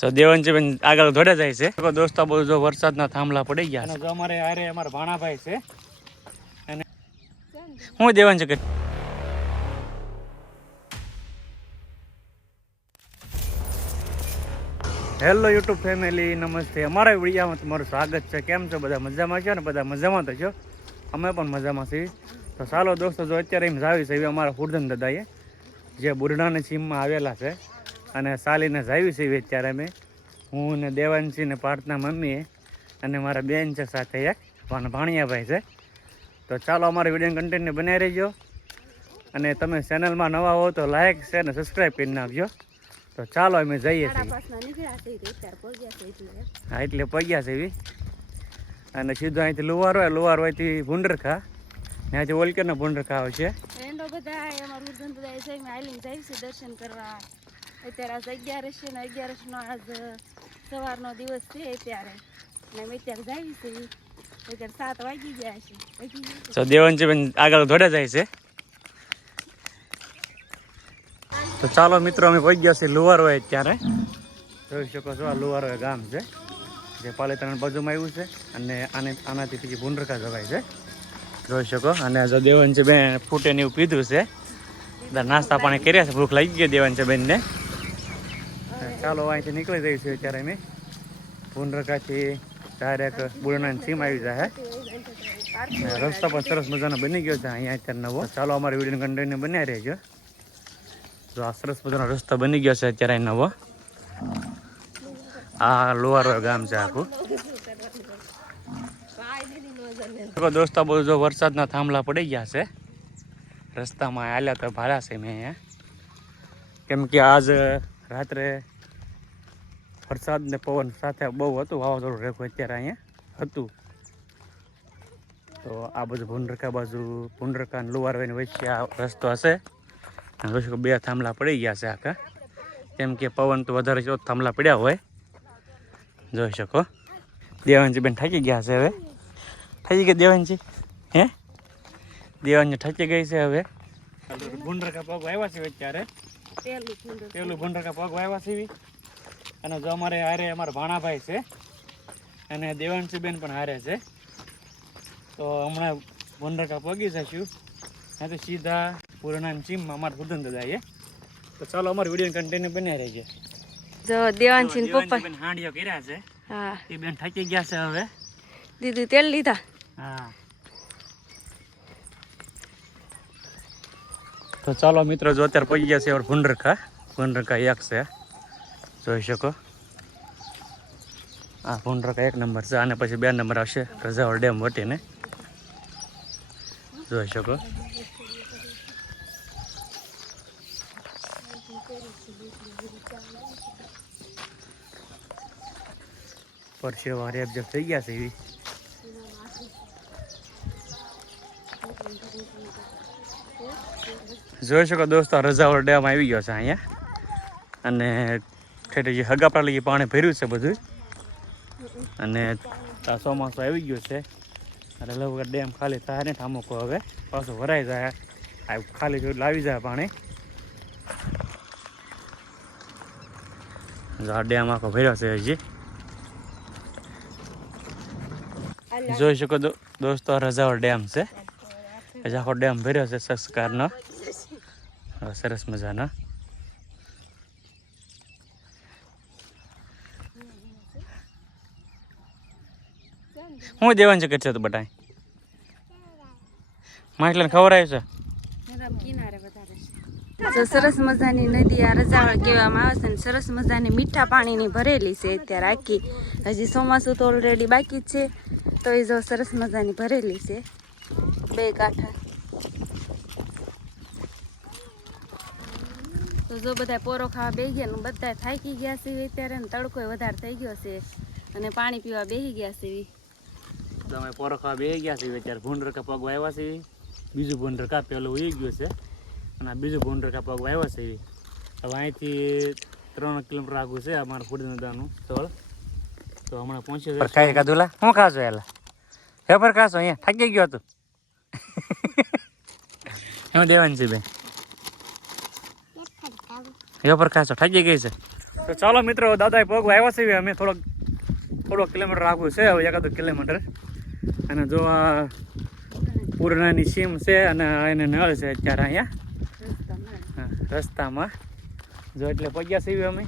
તો દેવાંશી બેન આગળ દોડે જાય છે. દોસ્તો બધું જો વરસાદના થાંભલા પડી ગયા છે. અમારે આરે અમારા ભાણાભાઈ છે અને હું દેવાંશી કે હેલો યુટ્યુબ ફેમિલી, નમસ્તે. અમારા વિડીયામાં તમારું સ્વાગત છે. કેમ છો બધા? મજામાં છો ને? બધા મજામાં તો છો, અમે પણ મજામાં છીએ. તો ચાલો દોસ્તો, જો અત્યારે એમ જાવી છે એવી અમારા ફૂરદન દાદાએ જે બુરડાની સીમમાં આવેલા છે અને ચાલીને જાવી છે એવી અત્યારે અમે, હું ને દેવાંશી ને પાર્થના મમ્મીએ અને મારા બેન છે સાથે એક ભાણિયાભાઈ છે. તો ચાલો અમારા વિડીયો કન્ટેન્ટને બનાવી રહેજો અને તમે ચેનલમાં નવા હો તો લાઈક શેર અને સબસ્ક્રાઈબ કરી નાખજો. તો ચાલો અમે જઈએ છીએ. હા, એટલે પગ્યા છે એવી અને સીધો અહીંથી લુવાર હોયથી ભૂંડરખા, ત્યાંથી ઓલકેરના ભૂંડરખા આવશે. દર્શન કરવા અત્યારે આજ 11 છે ને 11 નો આજ સવારનો દિવસ છે અત્યારે અમે અત્યારે જઈએ છીએ. અત્યારે 7 વાગી ગયા છે. તો દેવાંશી બેન આગળ દોડે જાય છે. તો ચાલો મિત્રો, અમે પહોંચી છીએ લુવારોય. અત્યારે જોઈ શકો છો આ લુવારોય ગામ છે જે પાલીતાણા બાજુમાં આવ્યું છે અને આનાથી પછી ભૂંડરખા જવાય છે, જોઈ શકો. અને જો દેવાંશી બેન ફૂટે ને એવું પીધું છે, નાસ્તા પાણી કર્યા છે, ભૂખ લાગી ગઈ દેવાંશી બેનને. ચાલો અહીંથી નીકળી જઈએ છીએ અત્યારે અમે. ભૂંડરખાથી ડાયરેક્ટ બુરણાની સીમ આવી જાય. રસ્તો પણ સરસ મજાનો બની ગયો છે અહીંયા અત્યારે નવો. ચાલો અમારી વિડીયો કન્ટેન્ટ બનાવી રહેજો. જો આ સરસ મજાનો રસ્તો બની ગયો છે અત્યારે નવો. આ લુવારો ગામ છે આખું. દોસ્તો બધું જો વરસાદના થાંભલા પડી ગયા છે રસ્તામાં, હાલ્યા તો ભાડા છે મેં અહીંયા, કેમ કે આજ રાત્રે વરસાદ ને પવન સાથે બહુ હતું, વાવાઝોડું રેખું અત્યારે અહીંયા હતું. તો આ બધું ભૂંડરખા બાજુ, ભૂંડરખા અને લુવારવાની વચ્ચે આ રસ્તો હશે. અને જોઈ બે થાંભલા પડી ગયા છે આખા, કેમ કે પવન તો વધારે છે, થાંભલા પડ્યા હોય. જોઈ શકો. દેવાંશી બેન થાકી ગયા છે હવે. થાકી ગઈ દેવાંશી? હે દેવાંશી થાકી ગઈ છે હવે. ભૂંડરખા પગ આવ્યા છે અત્યારે, પેલું ભૂંડરખા પગ આવ્યા છે. અને જો અમારે હારે અમારા ભાણાભાઈ છે અને દેવાંશી બેન પણ હારે છે. તો હમણાં ભૂંડરખા પગી જઈશું ત્યાં તો સીધા પૂર્ણાની સીમમાં અમારા સુધન દાદાએ. તો ચાલો અમારી વિડીયો કન્ટેન્ટ બનાવી રહેજે. જો દેવાંશી ને પપ્પા હાંડિયો કર્યા છે. હા, એ બેન થાકી ગયા છે હવે. દીદી તેલ લીધા. હા, તો ચાલો મિત્રો, જો અત્યારે પગી ગયા છે ભૂંડરખા. ભૂંડરખા એક છે, જોઈ શકો. આ ભૂંડરખા 1 નંબર છે અને પછી 2 નંબર આવશે રજાવળ ડેમ વટીને, જોઈ શકો. પરસેવા રેબજેબ થઈ ગયા છે એવી. જોઈ શકો દોસ્તો, રજાવળ ડેમ આવી ગયો છે અહીંયા અને ઠેઠ હગાપરા લગી પાણી ભર્યું છે બધું. અને આ ચોમાસું આવી ગયું છે એટલે લગભગ ડેમ ખાલી થાય ને અમુક હવે પાછું ભરાઈ જાય. આ ખાલી જો લાવી જાય પાણી. આ ડેમ આખો ભર્યો છે હજી, જોઈ શકો દોસ્તો. રજાવળ ડેમ છે, હજી આખો ડેમ ભર્યો છે સંસ્કારનો, સરસ મજાનો. હું દેવાંશી કરશે તો બટાઈ માટલાને ખબર આવી છે. તો સરસ મજાની નદી આ રજાવળ કહેવામાં આવે છે ને સરસ મજાની મીઠા પાણીની ભરેલી છે અત્યારે આખી. હજી ચોમાસું તો ઓલરેડી બાકી જ છે, તો એ જો સરસ મજાની ભરેલી છે 2 કાંઠા. તો જો બધા પોરો ખાવા બેસી ગયા ને બધા થાકી ગયા છે અત્યારે, ને તડકો વધારે થઈ ગયો છે અને પાણી પીવા બેસી ગયા છે. તમે પોરો ખાવા બેસી ગયા છે અત્યારે. ભૂંડરખા પગ વાવ્યા છે, બીજું ભૂંડરખા પેલું ઉઈ ગયું છે અને આ બીજું ભૂંડરખા પગ વાવ્યા છે. હવે અહીંથી 3 કિલોમીટર આગું છે અમારા ફૂરદાનું સ્થળ. તો હમણાં પહોંચી જાય. ખાઈ કાધુલા શું ખાશો? એલા પેપર ખાશો? અહીંયા થાકી ગયો હતું એમાં દેવાંશી બેન પેપર ખાશો? થાકી ગઈ છે. તો ચાલો મિત્રો દાદાએ પગ આવ્યા છે અમે થોડો કિલોમીટર આગું છે હવે 1 કિલોમીટર અને જો આ પૂર્ણાની સીમ છે અને એને નળ છે અત્યારે અહીંયા રસ્તામાં જો એટલે પગ્યા છીએ અમે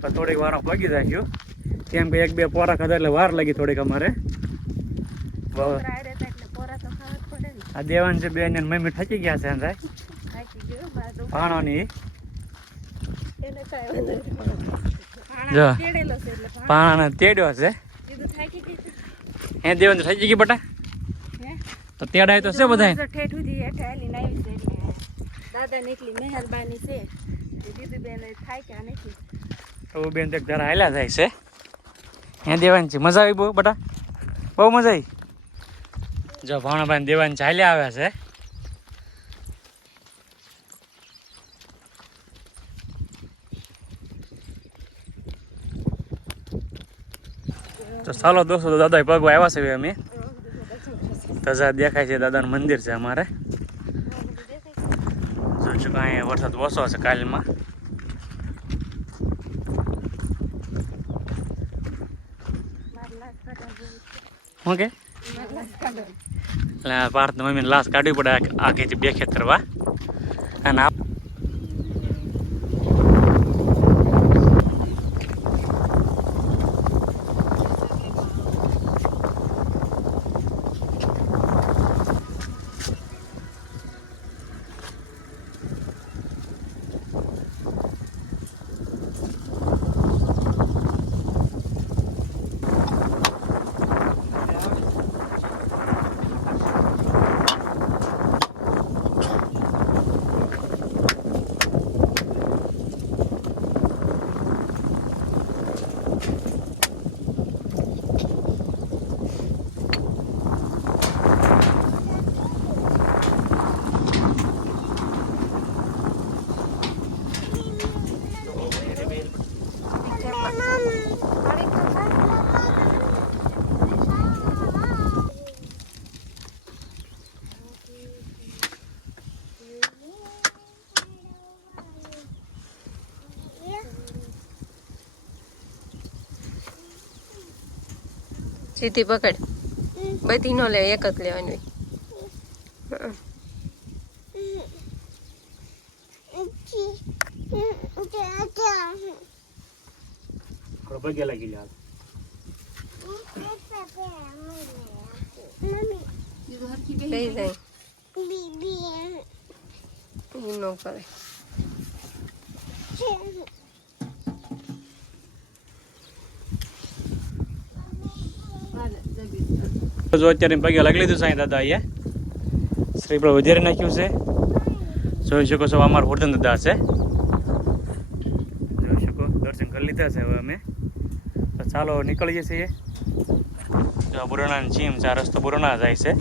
તો થોડીક વાર પગી જઈશું કેમ કે 1-2 પોરા ખાધા એટલે વાર લાગી થોડીક અમારે આ દેવાન છે બેન મમ્મી ઠકી ગયા છે અંદર પાણોની જો પાણાને તેડ્યો છે હે દેવન ઠકી ગઈ બટા તો તેડાય તો છે બધા દાદા ને એટલી મહેરબાની છે દીદી બેન થાક્યા નથી તો બેન તો જરા હાલ્યા જાય છે હે દેવાન છે મજા આવી બહુ બટા બહુ મજા આવી જો ભાણાભાઈ દેવાન ચાલ્યા આવ્યા છે તો ચાલો દોસ્તો તો દાદા પગ આવ્યા છે અમે તજા દેખાય છે દાદાનું મંદિર છે અમારે જોઈ શકો અહીંયા વરસાદ ઓછો છે કાલમાં શું કે એટલે પાર્થ મમ્મીને લાશ કાઢવી પડે આખી 2 ખેતર વા અને સીધી પકડ બધી નો લે એક જ લેવાની પગે લાગી જાય લઈ જાય નો કરે જો અત્યારે પગે લાગી લીધું સાંઈ દાદા અહીંયા શ્રી પર વધારી નાખ્યું છે જોઈ શકો છો અમારા વર્ધન દાદા છે જોઈ શકો દર્શન કરી લીધા છે હવે અમે તો ચાલો નીકળીએ છીએ જો બુરણાની ચીમ છે આ રસ્તો બુરણા જાય છે